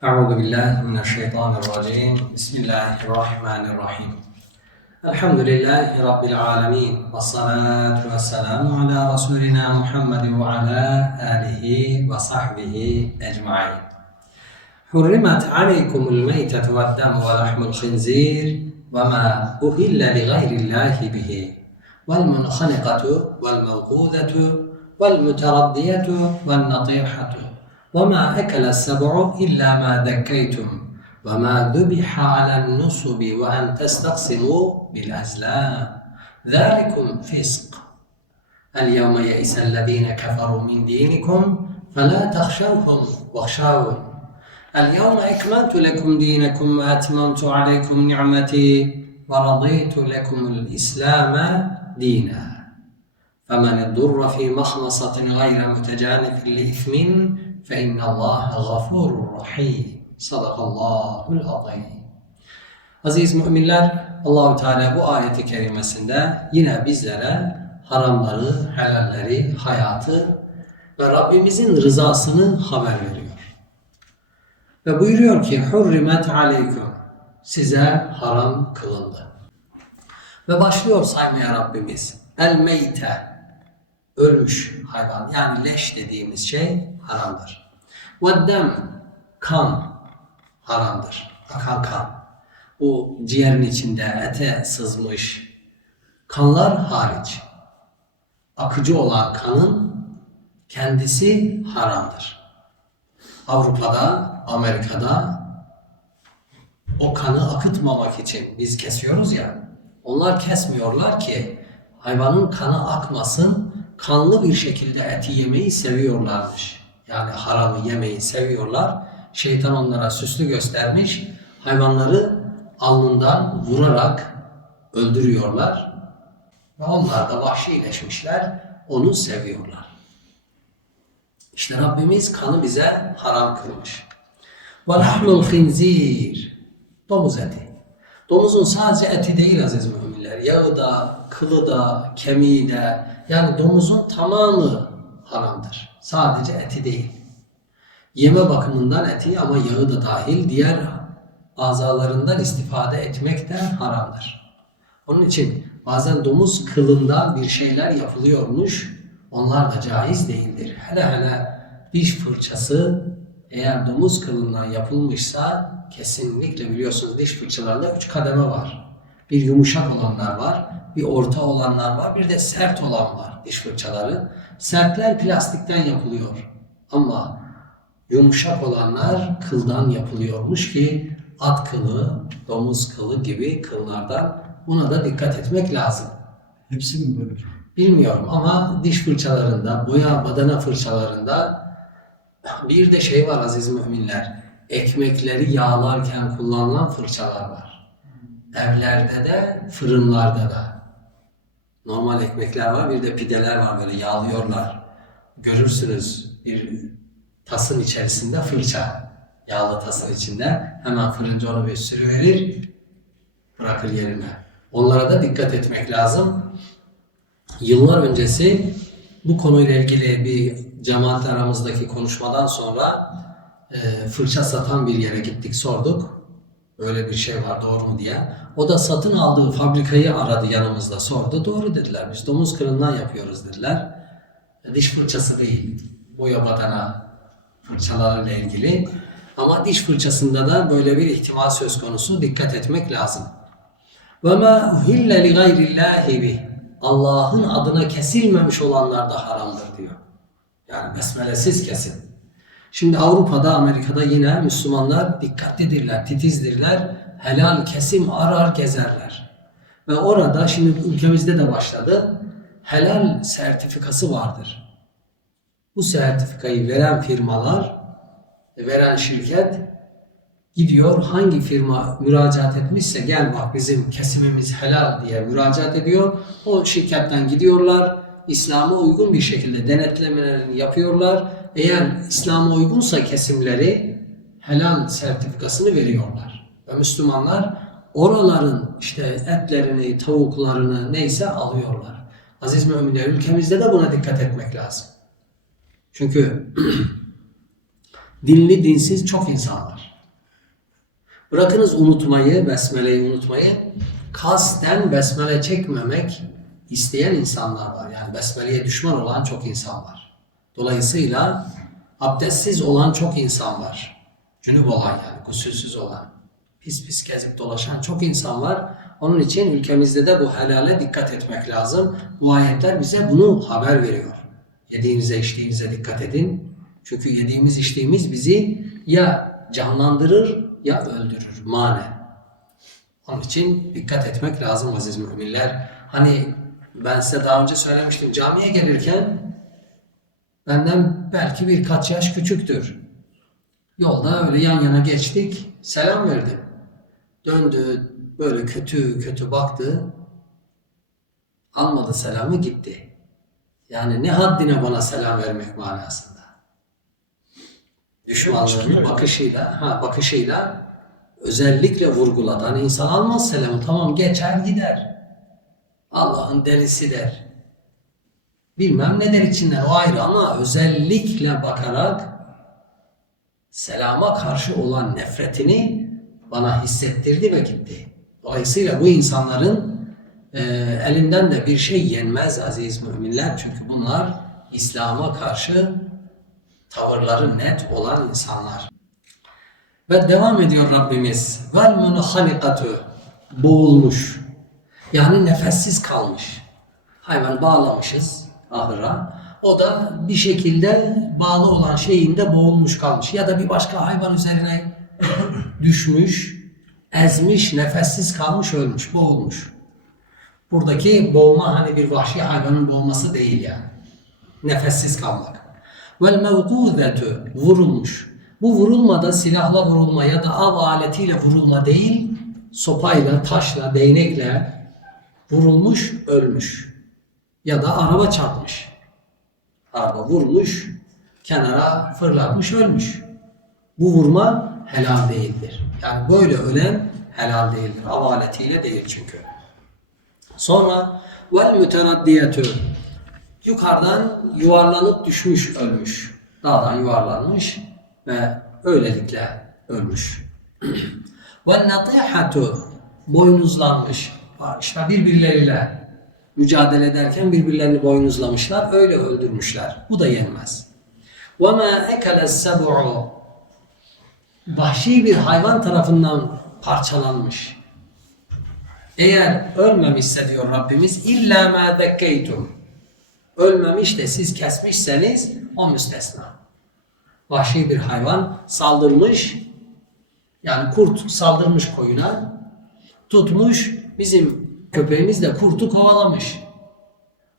أعوذ بالله من الشيطان الرجيم. بسم الله الرحمن الرحيم. الحمد لله رب العالمين والصلاة والسلام على رسولنا محمد وعلى آله وصحبه أجمعين. حرمت عليكم الميتة والدم ولحم الخنزير وما أهل لغير الله به والمنخنقة والموقوذة والمتردية والنطيحة. وما أكل السبع إلا ما ذكيتم وما ذبح على النصب وأن تستقسموا بالأزلام. ذلكم فسق. اليوم يئس الذين كفروا من دينكم فلا تخشوهم واخشون اليوم أكملت لكم دينكم وأتممت عليكم نعمتي ورضيت لكم الإسلام دينا. فمن اضطر في مخمصة غير متجانف لإثم فإن الله غفور رحيم صدق الله العظيم Aziz müminler, Allahu Teala bu ayeti kerimesinde yine bizlere haramları, helalleri, hayatı ve Rabbimizin rızasını haber veriyor. Ve buyuruyor ki hurrimet aleykum size haram kılındı. Ve başlıyor saymaya Rabbimiz. El meyte ölmüş hayvan yani leş dediğimiz şey haramdır. Veddem kan haramdır. Akan kan. Bu ciğerin içinde ete sızmış kanlar hariç. Akıcı olan kanın kendisi haramdır. Avrupa'da, Amerika'da o kanı akıtmamak için biz kesiyoruz ya. Onlar kesmiyorlar ki hayvanın kanı akmasın, kanlı bir şekilde eti yemeyi seviyorlarmış Yani haramı yemeyi seviyorlar. Şeytan onlara süslü göstermiş. Hayvanları alnından vurarak öldürüyorlar. Ve onlar da vahşileşmişler. Onu seviyorlar. İşte Rabbimiz kanı bize haram kılmış. وَلَحْمُ الْخِنْزِيرِ Domuz eti. Domuzun sadece eti değil aziz müminler. Yağı da, kılı da, kemiği de. Yani domuzun tamamı haramdır. Sadece eti değil. Yeme bakımından eti ama yağı da dahil diğer azalarından istifade etmek de haramdır. Onun için bazen domuz kılından bir şeyler yapılıyormuş. Onlar da caiz değildir. Hele hele diş fırçası eğer domuz kılından yapılmışsa kesinlikle biliyorsunuz diş fırçalarında üç kademe var. Bir yumuşak olanlar var, bir orta olanlar var, bir de sert olan var diş fırçaları. Sertler plastikten yapılıyor. Ama yumuşak olanlar kıldan yapılıyormuş ki at kılı, domuz kılı gibi kıllardan buna da dikkat etmek lazım. Hepsi mi böyle? Bilmiyorum ama diş fırçalarında, boya badana fırçalarında bir de şey var aziz müminler. Ekmekleri yağlarken kullanılan fırçalar var. Evlerde de, fırınlarda da. Normal ekmekler var, bir de pideler var böyle yağlıyorlar. Görürsünüz bir tasın içerisinde fırça. Yağlı tasın içinde. Hemen fırıncı onu bir sürüverir, bırakır yerine. Onlara da dikkat etmek lazım. Yıllar öncesi bu konuyla ilgili bir cemaat aramızdaki konuşmadan sonra e, fırça satan bir yere gittik sorduk. Öyle bir şey var doğru mu diye. O da satın aldığı fabrikayı aradı yanımızda sordu. Doğru dediler biz domuz kırından yapıyoruz dediler. Diş fırçası değil. Boya badana fırçalarıyla ilgili. Ama diş fırçasında da böyle bir ihtimal söz konusu. Dikkat etmek lazım. Ve ma uhille li gayrillahi bih. Allah'ın adına kesilmemiş olanlar da haramdır diyor. Yani besmelesiz kesin. Şimdi Avrupa'da, Amerika'da yine Müslümanlar dikkatlidirler, titizdirler. Helal kesim arar gezerler. Ve orada şimdi ülkemizde de başladı. Helal sertifikası vardır. Bu sertifikayı veren firmalar, veren şirket gidiyor hangi firma müracaat etmişse gel bak bizim kesimimiz helal diye müracaat ediyor. O şirketten gidiyorlar. İslam'a uygun bir şekilde denetlemelerini yapıyorlar. Eğer İslam'a uygunsa kesimleri helal sertifikasını veriyorlar. Ve Müslümanlar oraların işte etlerini, tavuklarını neyse alıyorlar. Aziz müminler ülkemizde de buna dikkat etmek lazım. Çünkü dinli dinsiz çok insan var. Bırakınız unutmayı, besmeleyi unutmayı, kasten besmele çekmemek isteyen insanlar var. Yani besmeleye düşman olan çok insan var. Dolayısıyla abdestsiz olan çok insan var. Cünüp olan yani, gusülsüz olan. Pis pis gezip dolaşan çok insan var. Onun için ülkemizde de bu helale dikkat etmek lazım. Bu ayetler bize bunu haber veriyor. Yediğinize içtiğinize dikkat edin. Çünkü yediğimiz içtiğimiz bizi ya canlandırır ya öldürür. Mane. Onun için dikkat etmek lazım aziz müminler. Hani ben size daha önce söylemiştim camiye gelirken benden belki birkaç yaş küçüktür. Yolda öyle yan yana geçtik. Selam verdim. Döndü böyle kötü kötü baktı. Almadı selamı gitti. Yani ne haddine bana selam vermek manasında. Düşmanlığın bakışıyla, ha bakışıyla özellikle vurguladı. Hani insan almaz selamı tamam geçer gider. Allah'ın delisi der. Bilmem ne der içinden o ayrı ama özellikle bakarak selama karşı olan nefretini bana hissettirdi ve gitti. Dolayısıyla bu insanların e, elinden de bir şey yenmez aziz müminler. Çünkü bunlar İslam'a karşı tavırları net olan insanlar. Ve devam ediyor Rabbimiz. Vel munhanikatu boğulmuş. Yani nefessiz kalmış. Hayvan bağlamışız ahıra. O da bir şekilde bağlı olan şeyinde boğulmuş kalmış. Ya da bir başka hayvan üzerine düşmüş, ezmiş, nefessiz kalmış, ölmüş, boğulmuş. Buradaki boğma hani bir vahşi hayvanın boğması değil yani. Nefessiz kalmak. Vel mevkuzetu vurulmuş. Bu vurulmada silahla vurulma ya da av aletiyle vurulma değil, sopayla, taşla, değnekle vurulmuş, ölmüş. Ya da araba çarpmış. Araba vurmuş, kenara fırlatmış, ölmüş. Bu vurma helal değildir. Yani böyle ölen helal değildir. Av aletiyle değil çünkü. Sonra vel müteraddiyetü yukarıdan yuvarlanıp düşmüş ölmüş. Dağdan yuvarlanmış ve öylelikle ölmüş. Ve natihatu boynuzlanmış. İşte birbirleriyle mücadele ederken birbirlerini boynuzlamışlar. Öyle öldürmüşler. Bu da yenmez. Ma ekele seb'u vahşi bir hayvan tarafından parçalanmış. Eğer ölmemişse diyor Rabbimiz illa ma dekkeytum. Ölmemiş de siz kesmişseniz o müstesna. Vahşi bir hayvan saldırmış yani kurt saldırmış koyuna tutmuş bizim köpeğimiz de kurtu kovalamış.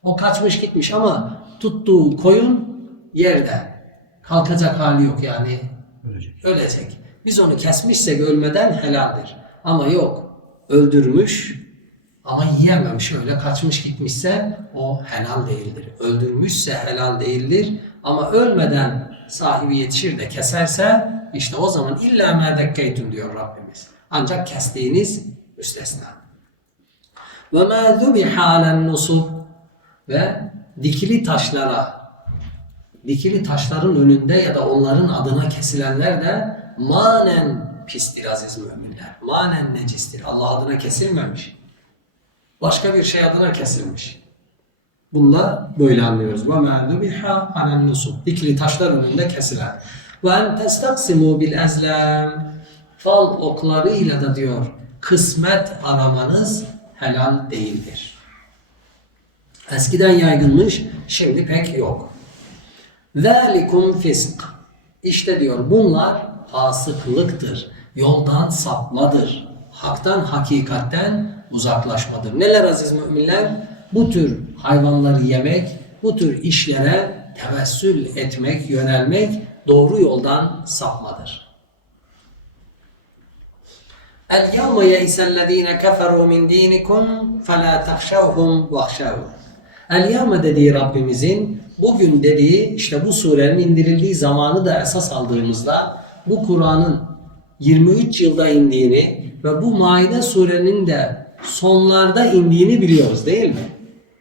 O kaçmış gitmiş ama tuttuğu koyun yerde. Kalkacak hali yok yani. Ölecek. Ölecek. Biz onu kesmişsek ölmeden helaldir. Ama yok. Öldürmüş ama yiyememiş öyle kaçmış gitmişse o helal değildir. Öldürmüşse helal değildir. Ama ölmeden sahibi yetişir de keserse işte o zaman illa medekkeytun diyor Rabbimiz. Ancak kestiğiniz müstesna. Ve ma zubiha alen nusub ve dikili taşlara dikili taşların önünde ya da onların adına kesilenler de manen pistir aziz müminler. Manen necistir. Allah adına kesilmemiş. Başka bir şey adına kesilmiş. Bununla böyle anlıyoruz. Ve ma zubiha alen nusub. Dikili taşlar önünde kesilen. Ve en testaksimu bil ezlem. Fal oklarıyla da diyor kısmet aramanız helal değildir. Eskiden yaygınmış, şimdi pek yok. Zalikum fisk. İşte diyor bunlar fasıklıktır. Yoldan sapmadır. Haktan, hakikatten uzaklaşmadır. Neler aziz müminler? Bu tür hayvanları yemek, bu tür işlere tevessül etmek, yönelmek doğru yoldan sapmadır. اليوم يئس الذين كفروا من دينكم فلا تخشوهم واخشوهم El dediği Rabbimizin bugün dediği işte bu surenin indirildiği zamanı da esas aldığımızda bu Kur'an'ın 23 yılda indiğini ve bu Maide surenin de sonlarda indiğini biliyoruz değil mi?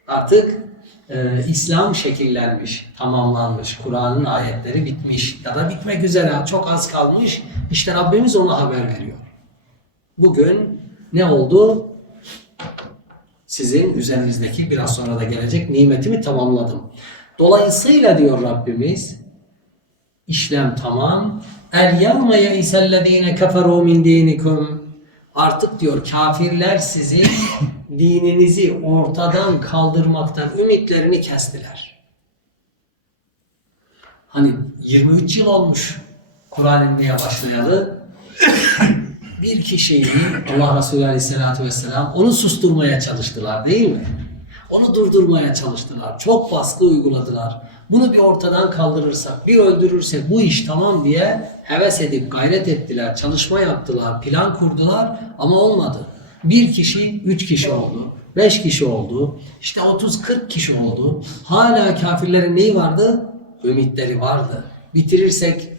Artık e, İslam şekillenmiş, tamamlanmış, Kur'an'ın ayetleri bitmiş ya da bitmek üzere çok az kalmış. İşte Rabbimiz onu haber veriyor. bugün ne oldu? Sizin üzerinizdeki biraz sonra da gelecek nimetimi tamamladım. Dolayısıyla diyor Rabbimiz işlem tamam. El yevme yeisellezine keferu min dinikum. Artık diyor kafirler sizin dininizi ortadan kaldırmaktan ümitlerini kestiler. Hani 23 yıl olmuş Kur'an inmeye başlayalı. bir kişiyi Allah Resulü Aleyhisselatü Vesselam onu susturmaya çalıştılar değil mi? Onu durdurmaya çalıştılar. Çok baskı uyguladılar. Bunu bir ortadan kaldırırsak, bir öldürürsek bu iş tamam diye heves edip gayret ettiler, çalışma yaptılar, plan kurdular ama olmadı. Bir kişi, üç kişi oldu. Beş kişi oldu. işte 30-40 kişi oldu. Hala kafirlerin neyi vardı? Ümitleri vardı. Bitirirsek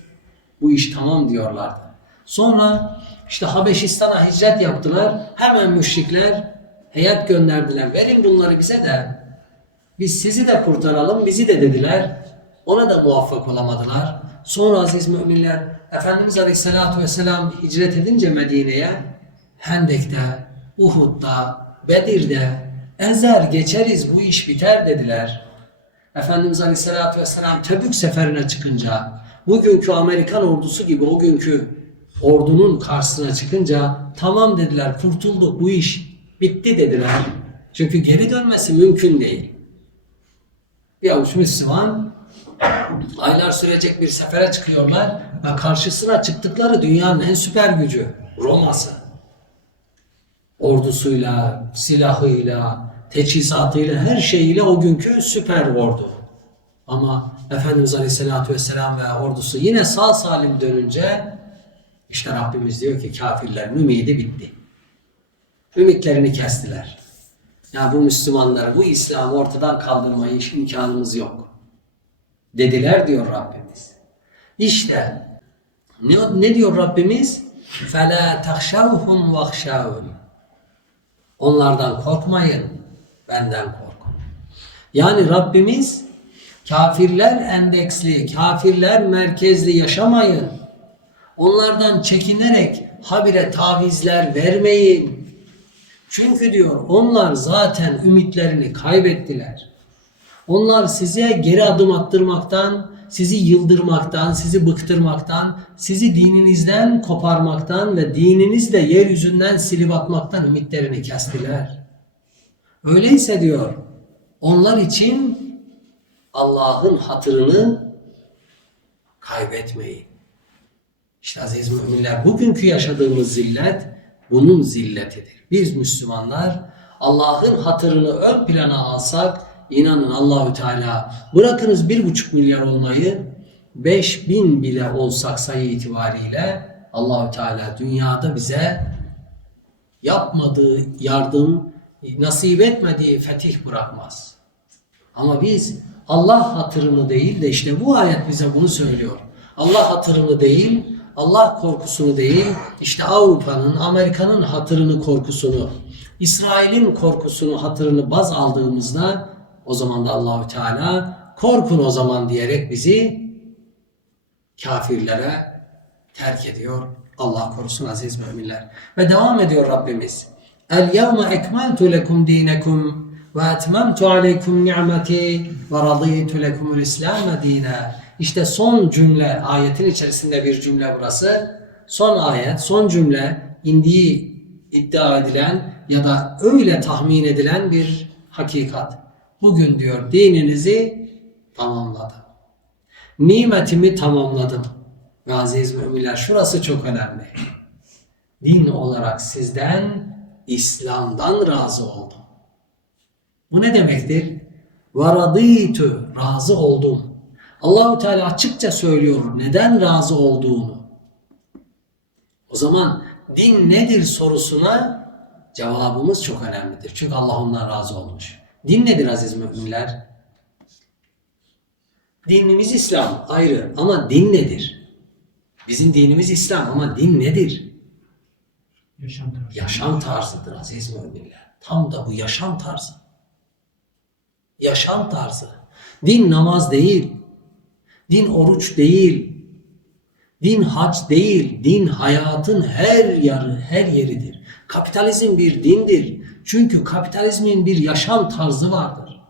bu iş tamam diyorlardı. Sonra işte Habeşistan'a hicret yaptılar. Hemen müşrikler heyet gönderdiler. Verin bunları bize de biz sizi de kurtaralım, bizi de dediler. Ona da muvaffak olamadılar. Sonra aziz müminler, Efendimiz Aleyhisselatü Vesselam hicret edince Medine'ye, Hendek'te, Uhud'da, Bedir'de, ezer geçeriz bu iş biter dediler. Efendimiz Aleyhisselatü Vesselam Tebük seferine çıkınca, bugünkü Amerikan ordusu gibi o günkü ordunun karşısına çıkınca tamam dediler kurtulduk bu iş bitti dediler. Çünkü geri dönmesi mümkün değil. Bir avuç Müslüman aylar sürecek bir sefere çıkıyorlar ve karşısına çıktıkları dünyanın en süper gücü Roma'sı. Ordusuyla, silahıyla, teçhizatıyla, her şeyiyle o günkü süper ordu. Ama Efendimiz Aleyhisselatü Vesselam ve ordusu yine sağ salim dönünce işte Rabbimiz diyor ki kafirlerin ümidi bitti. Ümitlerini kestiler. Ya bu Müslümanları, bu İslam'ı ortadan kaldırmayı hiç imkanımız yok. Dediler diyor Rabbimiz. İşte ne, ne diyor Rabbimiz? فَلَا تَخْشَوْهُمْ وَخْشَوْهُمْ Onlardan korkmayın, benden korkun. Yani Rabbimiz kafirler endeksli, kafirler merkezli yaşamayın. Onlardan çekinerek habire tavizler vermeyin. Çünkü diyor onlar zaten ümitlerini kaybettiler. Onlar size geri adım attırmaktan, sizi yıldırmaktan, sizi bıktırmaktan, sizi dininizden koparmaktan ve dininizle yeryüzünden silip atmaktan ümitlerini kestiler. Öyleyse diyor, onlar için Allah'ın hatırını kaybetmeyin. İşte aziz müminler bugünkü yaşadığımız zillet bunun zilletidir. Biz Müslümanlar Allah'ın hatırını ön plana alsak inanın Allahü Teala bırakınız bir buçuk milyar olmayı beş bin bile olsak sayı itibariyle Allahü Teala dünyada bize yapmadığı yardım, nasip etmediği fetih bırakmaz. Ama biz Allah hatırını değil de işte bu ayet bize bunu söylüyor. Allah hatırını değil, Allah korkusunu değil, işte Avrupa'nın, Amerika'nın hatırını, korkusunu, İsrail'in korkusunu, hatırını baz aldığımızda o zaman da Allahü Teala korkun o zaman diyerek bizi kafirlere terk ediyor. Allah korusun aziz müminler. Ve devam ediyor Rabbimiz. El yevme ekmeltu lekum dinekum ve etmemtu aleykum ni'meti ve raditu lekumul İslam dine. İşte son cümle ayetin içerisinde bir cümle burası. Son ayet, son cümle indiği iddia edilen ya da öyle tahmin edilen bir hakikat. Bugün diyor dininizi tamamladım. Nimetimi tamamladım. Ve aziz müminler şurası çok önemli. Din olarak sizden İslam'dan razı oldum. Bu ne demektir? Varadîtü razı oldum. Allahu Teala açıkça söylüyor neden razı olduğunu. O zaman din nedir sorusuna cevabımız çok önemlidir. Çünkü Allah ondan razı olmuş. Din nedir aziz müminler? Dinimiz İslam ayrı ama din nedir? Bizim dinimiz İslam ama din nedir? Yaşam tarzı. Yaşam tarzıdır aziz müminler. Tam da bu yaşam tarzı. Yaşam tarzı. Din namaz değil. Din oruç değil. Din hac değil, din hayatın her yarı, her yeridir. Kapitalizm bir dindir. Çünkü kapitalizmin bir yaşam tarzı vardır.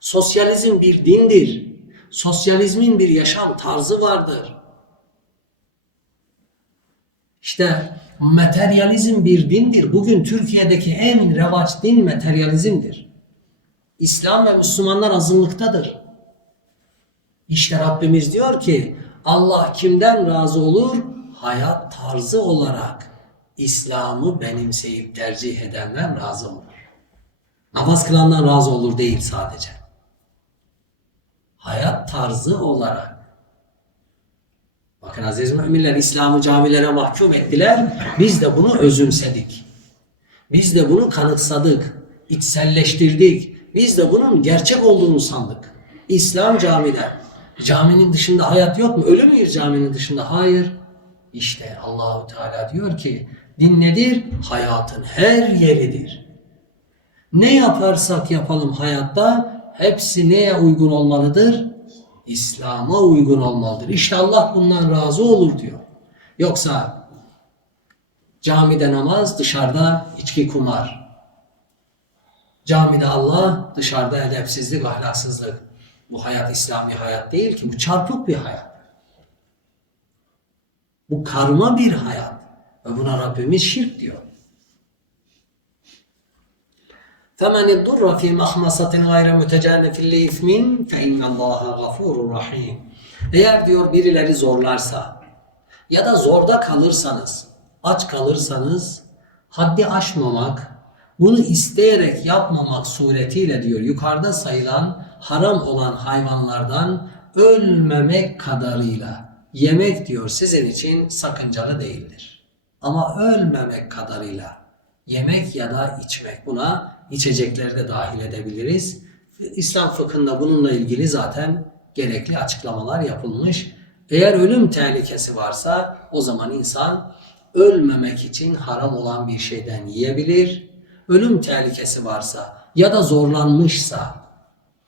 Sosyalizm bir dindir. Sosyalizmin bir yaşam tarzı vardır. İşte materyalizm bir dindir. Bugün Türkiye'deki en revaç din materyalizmdir. İslam ve Müslümanlar azınlıktadır. İşte Rabbimiz diyor ki Allah kimden razı olur? Hayat tarzı olarak İslam'ı benimseyip tercih edenden razı olur. Namaz kılandan razı olur değil sadece. Hayat tarzı olarak. Bakın aziz müminler İslam'ı camilere mahkum ettiler. Biz de bunu özümsedik. Biz de bunu kanıksadık, içselleştirdik. Biz de bunun gerçek olduğunu sandık. İslam camide. Caminin dışında hayat yok mu? Ölü müyüz caminin dışında? Hayır. İşte Allahu Teala diyor ki din nedir? Hayatın her yeridir. Ne yaparsak yapalım hayatta hepsi neye uygun olmalıdır? İslam'a uygun olmalıdır. İşte Allah bundan razı olur diyor. Yoksa camide namaz, dışarıda içki kumar. Camide Allah, dışarıda edepsizlik, ahlaksızlık. Bu hayat İslami hayat değil ki. Bu çarpık bir hayat. Bu karma bir hayat. Ve buna Rabbimiz şirk diyor. فَمَنِ الضُّرَّ فِي مَخْمَصَةٍ غَيْرَ مُتَجَانِفٍ لِإِثْمٍ فَاِنَّ اللّٰهَ غَفُورٌ رَحِيمٌ Eğer diyor birileri zorlarsa ya da zorda kalırsanız, aç kalırsanız haddi aşmamak, bunu isteyerek yapmamak suretiyle diyor yukarıda sayılan haram olan hayvanlardan ölmemek kadarıyla yemek diyor sizin için sakıncalı değildir. Ama ölmemek kadarıyla yemek ya da içmek buna içecekleri de dahil edebiliriz. İslam fıkhında bununla ilgili zaten gerekli açıklamalar yapılmış. Eğer ölüm tehlikesi varsa o zaman insan ölmemek için haram olan bir şeyden yiyebilir. Ölüm tehlikesi varsa ya da zorlanmışsa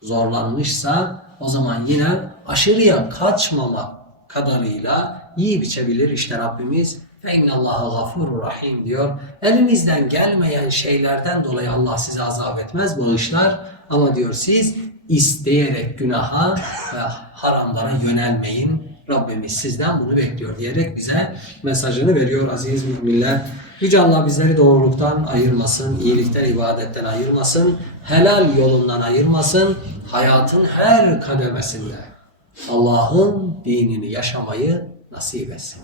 zorlanmışsa o zaman yine aşırıya kaçmamak kadarıyla yiyip içebilir. İşte Rabbimiz ve innallaha gafurur rahim diyor. Elinizden gelmeyen şeylerden dolayı Allah sizi azap etmez, bağışlar. Ama diyor siz isteyerek günaha ve haramlara yönelmeyin. Rabbimiz sizden bunu bekliyor diyerek bize mesajını veriyor aziz müminler. Yüce Allah bizleri doğruluktan ayırmasın, iyilikten, ibadetten ayırmasın, helal yolundan ayırmasın, hayatın her kademesinde Allah'ın dinini yaşamayı nasip etsin.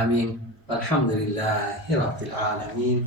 Amin. Velhamdülillahi Rabbil alemin.